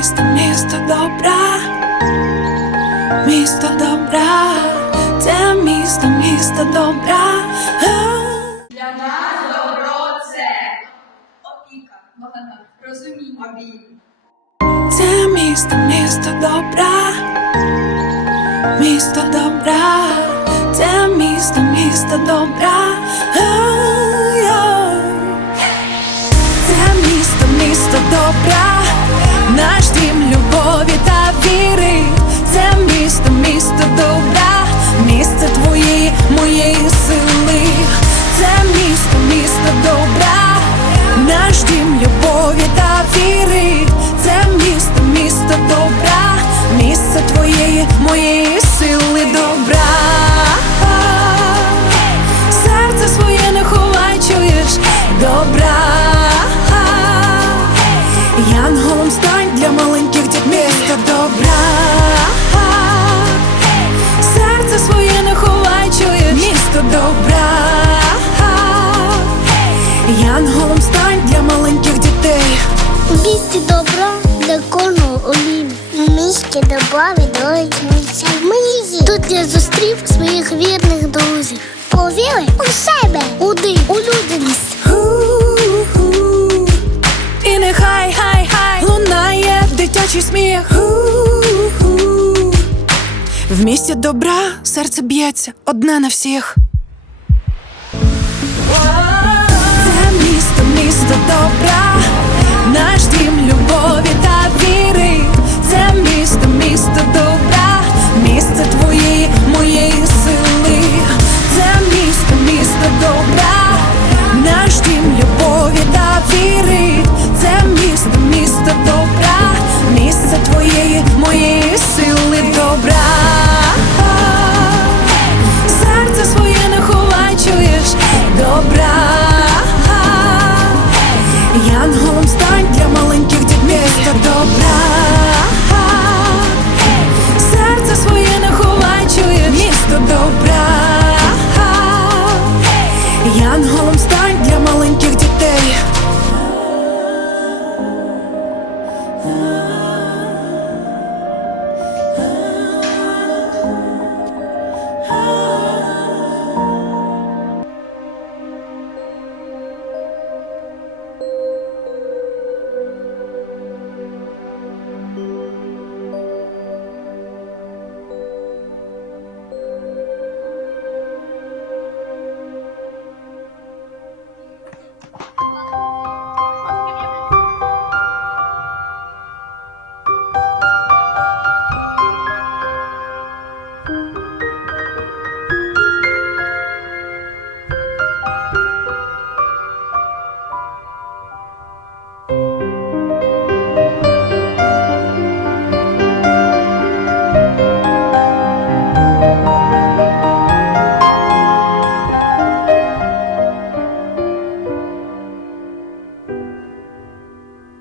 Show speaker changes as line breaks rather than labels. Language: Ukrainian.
місто, місто добра, місто добра, це місто, місто добра.
Для нас добро це опіка, розуміння, обійм.
Це місто, місто добра, місто добра, це місто, місто добра. Дім любові та віри. Це місто, місто добра, місце твоєї, моєї сили. Це місто, місто добра, наш дім любові та віри. Це місто, місто добра, місце твоєї, моєї
Місті добра відроджується мрії. Тут я зустрів своїх вірних друзів. Повіри у себе, у дим, у людяність.
І нехай хай хай лунає дитячий сміх. В місті добра серце б'ється одне на всіх. Це місто, місто добра, наш дім